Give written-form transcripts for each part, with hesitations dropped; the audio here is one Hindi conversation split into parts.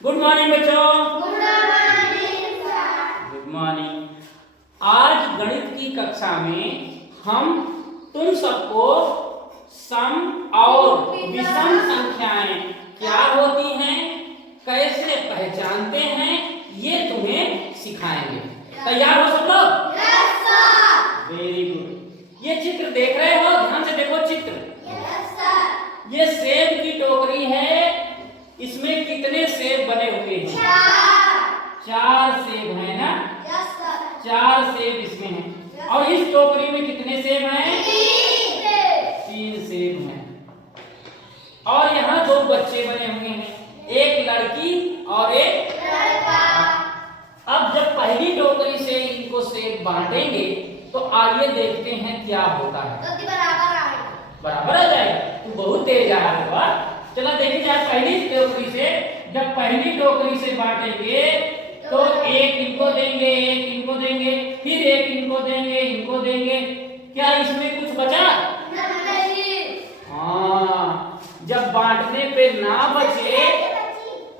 गुड मॉर्निंग बच्चों। Good morning sir. Good morning. आज गणित की कक्षा में हम तुम सबको सम और विषम संख्याएं क्या होती हैं, कैसे पहचानते हैं, ये तुम्हें सिखाएंगे। तैयार हो सब लोग? Yes sir. Very good. ये चित्र देख रहे हो, ध्यान से देखो चित्र। Yes sir. ये सेब की टोकरी है, इसमें कितने सेब बने हुए हैं? 4 सेब है ना? Yes sir. 4 सेब इसमें हैं। और इस टोकरी में कितने सेब हैं? 3 सेब हैं। और यहाँ 2 बच्चे बने हुए हैं, एक लड़की और एक लड़का। अब जब पहली टोकरी से इनको सेब बांटेंगे तो आइए देखते हैं क्या होता है। तो बराबर आएगा। बराबर आ जाएगा। तू बहुत तेज आ रहा है। चला देखिए जाए पहली टोकरी से, जब पहली टोकरी से बांटेंगे तो एक इनको देंगे, एक इनको देंगे, फिर एक इनको देंगे, इनको देंगे। क्या इसमें कुछ बचा? नहीं। हाँ, जब बांटने पे ना बचे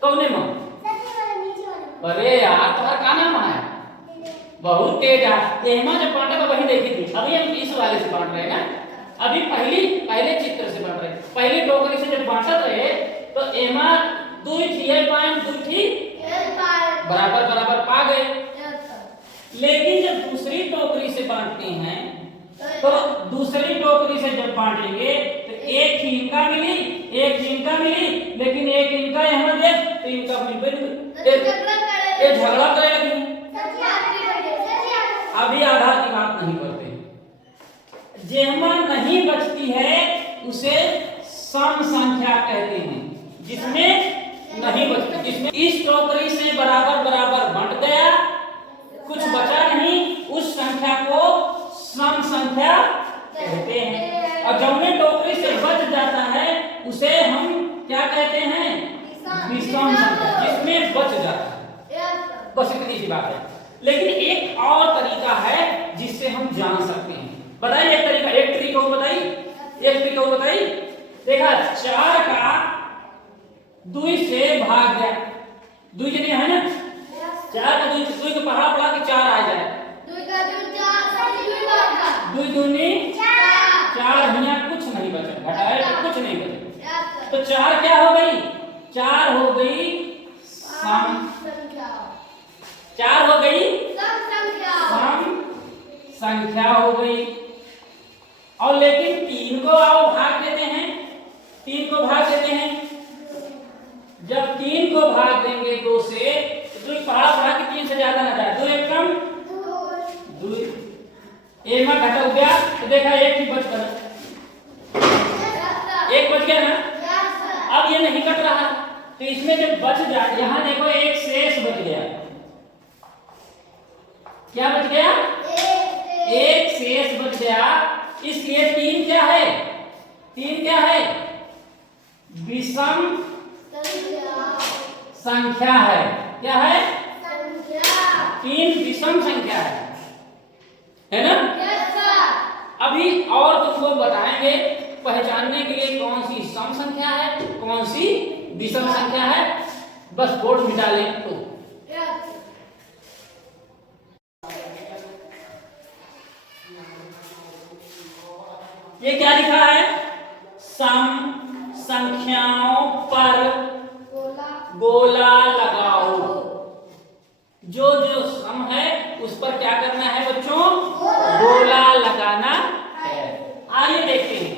कौने मां? अरे यार तुम्हारा क्या नाम है? बहुत तेज है। एमा जब बांटा तो वही देखी थी। अभी हम इस वाले से बांट रहे हैं ना, अभी पहले चित्र से बांट रहे हैं। पहली टोकरी से जब बांटत रहे तो एमा 2 थी बराबर बराबर पा गए। लेकिन जब दूसरी टोकरी से बांटते हैं तो दूसरी टोकरी से जब बांटेंगे तो एक ही इनका मिली, एक इनका मिली, लेकिन एक इनका यहाँ दे तो इनका ये झगड़ा करे लगी। अभी आधार की बात नहीं करते हैं। जेमा नहीं बचती है उसे सम संख्या कहते हैं, जिसमें नहीं बचती, जिसमें इस टोकरी से बराबर बराबर बंट गया, कुछ बचा नहीं, उस संख्या को सम संख्या कहते हैं। और जौने टोकरी से बच जाता है उसे हम क्या कहते हैं? विषम संख्या, जिसमें बच जाता है। बस इतनी सी बात है। लेकिन एक और तरीका है जिससे हम जान सकते हैं। बताइए एक तरीका और बताइए, एक तरीका और बताइए। देखा 4 का 2 से भाग गया, 2 जने है ना, 4 का 2 को पढ़ा के 4 आ जाए। 2 दूनी 4, यहाँ कुछ नहीं बचा, घटाए तो कुछ नहीं बचा। तो 4 क्या हो गई? 4 हो गई सम, 4 हो गई सम संख्या हो गई। और लेकिन 3 को आओ भाग देते हैं, 3 को भाग देते हैं। जब 3 को भाग देंगे 2 से तो 2 पढ़ा के 3 से ज्यादा ना जाए, 2 एक कम 2, एक में घटा हो गया तो देखा एक ही बच गया, एक बच गया ना। अब ये नहीं कट रहा तो इसमें जब बच जाए, यहां देखो एक शेष बच गया। क्या बच गया? एक शेष बच गया। इसलिए 3 क्या है? 3 क्या है? विषम संख्या है। क्या है? 3 विषम संख्या है ना? अभी और तुमको बताएंगे पहचानने के लिए कौन सी सम संख्या है, कौन सी विषम संख्या है। बस बोर्ड मिटा लें तो ये क्या लिखा है? सम संख्याओं पर गोला लगाओ। जो जो सम है उस पर क्या करना है बच्चों? गोला लगाना है। आइए देखते हैं।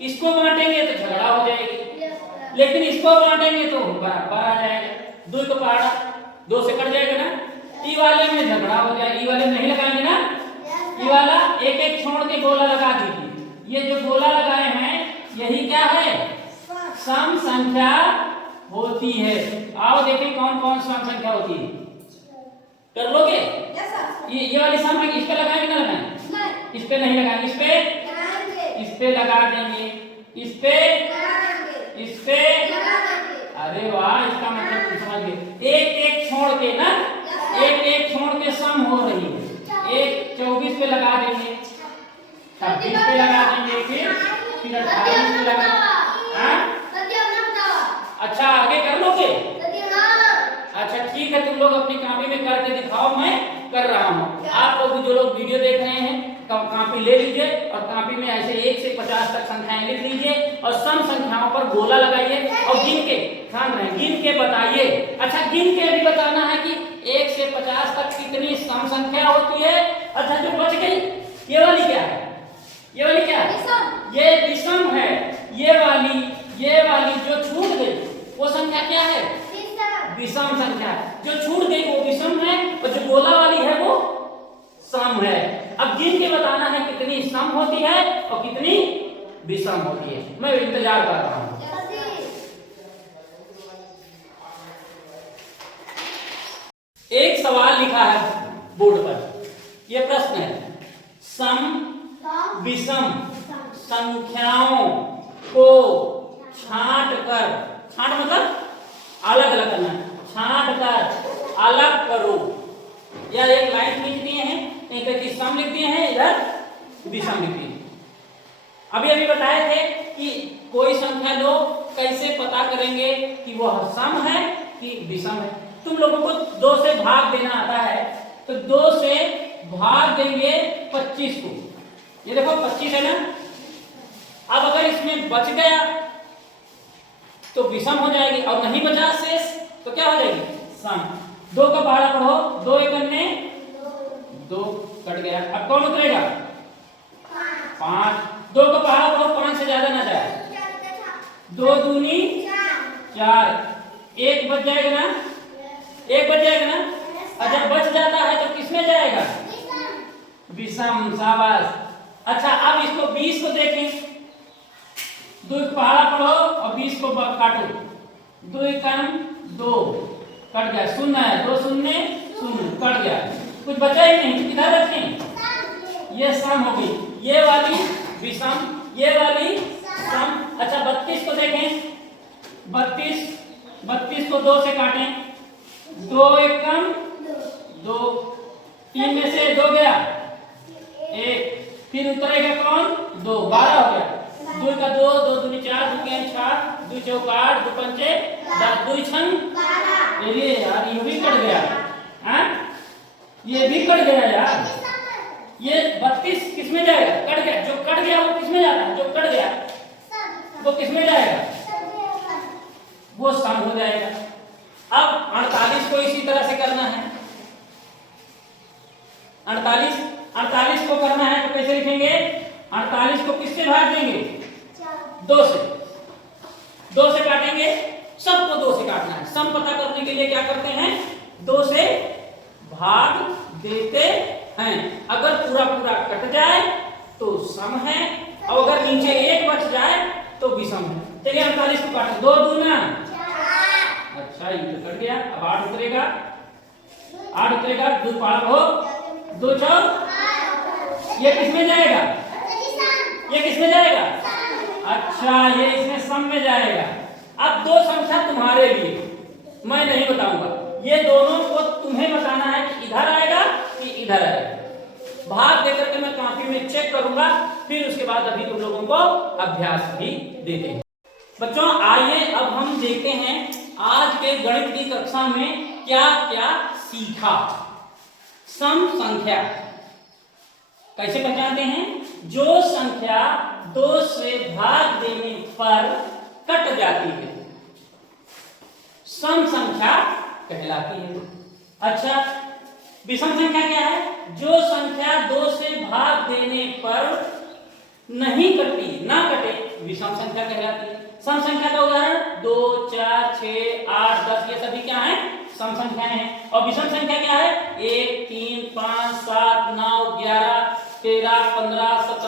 इसको बांटेंगे तो झगड़ा हो जाएगी, लेकिन इसको बांटेंगे तो बराबर आ जाएगा। 2 को पहाड़ा 2 से कट जाएगा ना। ई वाले में झगड़ा हो जाएगा, ई वाले में नहीं लगाएंगे ना। ई वाला एक एक छोड़ के गोला लगा दीजिए। ये जो गोला लगाए हैं यही क्या है? सम संख्या होती है। आओ देखें कौन कौन सम संख्या होती है। कर लोगे? ये वाली सम है, इस पे लगाएंगे ना लगाएंगे? इस पे नहीं लगाएंगे, इस पे लगा देंगे, इस पे अरे वाह, इसका मतलब तुम समझ गए। एक एक छोड़ के ना, एक एक छोड़ के सम हो रही है। एक 24 पे लगा देंगे, 26 पे लगा देंगे, फिर 28 पे लगा। अच्छा आगे कर लोगे? है, तुम लोग अपनी कॉपी में करके दिखाओ, मैं कर रहा हूँ। आप लोग जो लोग वीडियो देख रहे हैं कॉपी ले लीजिए और कॉपी में ऐसे 1 से 50 तक संख्याएं लिख लीजिए और सम संख्याओं पर गोला लगाइए और गिन के गिन के बताइए। अच्छा, गिन के भी बताना है कि 1 से 50 तक कितनी सम संख्या होती है। अच्छा, जो बच गई ये वाली क्या है? ये वाली क्या है? ये विषम है। ये वाली जो छूट गई वो संख्या क्या है? विषम संख्या। जो छूट गई वो विषम है और जो गोला वाली है वो सम है। अब गिन के बताना है कितनी सम होती है और कितनी विषम होती है। मैं इंतजार कर रहा हूं। एक सवाल लिखा है बोर्ड पर, यह प्रश्न है, सम विषम संख्याओं को छांट मतलब अलग अलग करना है, छांट कर अलग करो। या एक लाइन लिख दिए हैं, कहीं कहीं सम लिख दिए हैं, इधर विषम लिख दिए। अभी बताए थे कि कोई संख्या लो, कैसे पता करेंगे कि वह सम है कि विषम है। तुम लोगों को 2 से भाग देना आता है, तो 2 से भाग देंगे 25 को। ये देखो 25 है ना। अब अगर इसमें बच गया तो विषम हो जाएगी और नहीं बचा शेष तो क्या हो जाएगी? सम। 2 का पहाड़ा पढ़ो, 2 एकन्ने 2 कट गया। अब कौन उतरेगा? 5। 2 का पहाड़ा पढ़ो, 5 से ज्यादा ना जाए। 2 दूनी 4, 1 बच जाएगा ना? 1 बच जाएगा ना? और जब बच जाता है तो किसमें जाएगा? विषम। शाबाश। अच्छा, अब इसको 20 को देखें, 2 का पहाड़ा पढ़ो और 20 को काटो। 2 एकम 2 कट गया, 0 है, 2 शून्य 0 कट गया, कुछ बचा ही नहीं। किधर रखें? ये सम हो गई। ये वाली विषम, ये वाली सम। अच्छा, 32 को देखें, 32 को 2 से काटें, 2 एकम 2, 3 में से 2 गया 1, फिर उतरेगा कौन? 2, 12 हो गया। 2 का 2, 2 दूनी 4, 2 के 6, 2 चौक 8, 2 पंचे 10, 2 छंग 12। ये यार ये भी कट गया, हाँ ये भी कट गया यार। ये 32 किसमें जाएगा? कट गया। जो कट गया वो किसमें जाता है? जो कट गया वो किसमें जाएगा? वो सम हो जाएगा। अब 48 को इसी तरह से करना है। 48 को करना है तो कैसे लिखेंगे? 48 को किससे भाग देंगे? 2 से काटेंगे। सबको 2 से काटना है। सम पता करने के लिए क्या करते हैं? 2 से भाग देते हैं। अगर पूरा कट जाए तो सम है और अगर नीचे 1 बच जाए तो विषम है। चलिए 48 को काटो। 2 दूना 4। अच्छा, ये तो कट गया। अब 8 उतरेगा, 2 पार हो, 2 चौक। ये किसमें जाएगा? ये किसमें जाएगा? अच्छा, ये इसमें सम में जाएगा। अब 2 संख्या तुम्हारे लिए, मैं नहीं बताऊंगा। ये दोनों को तुम्हें बताना है कि इधर आएगा कि इधर आएगा। भाग देकर के मैं कॉपी में चेक करूंगा, फिर उसके बाद अभी तुम लोगों को अभ्यास भी देते हैं। बच्चों, आइए अब हम देखते हैं आज के गणित की कक्षा में क्या क्या सीखा। सम संख्या कैसे पहचानते हैं? जो संख्या 2 से भाग देने पर कट जाती है सम संख्या कहलाती है। अच्छा, विषम संख्या क्या है? जो संख्या 2 से भाग देने पर नहीं कटती, ना कटे, विषम संख्या कहलाती है। सम संख्या का उदाहरण 2, 4, 6, 8, 10 ये सभी क्या है? सम संख्याएं हैं। और विषम संख्या क्या है? 1, 3, 5, 7, 9, 11, 13, 15, 17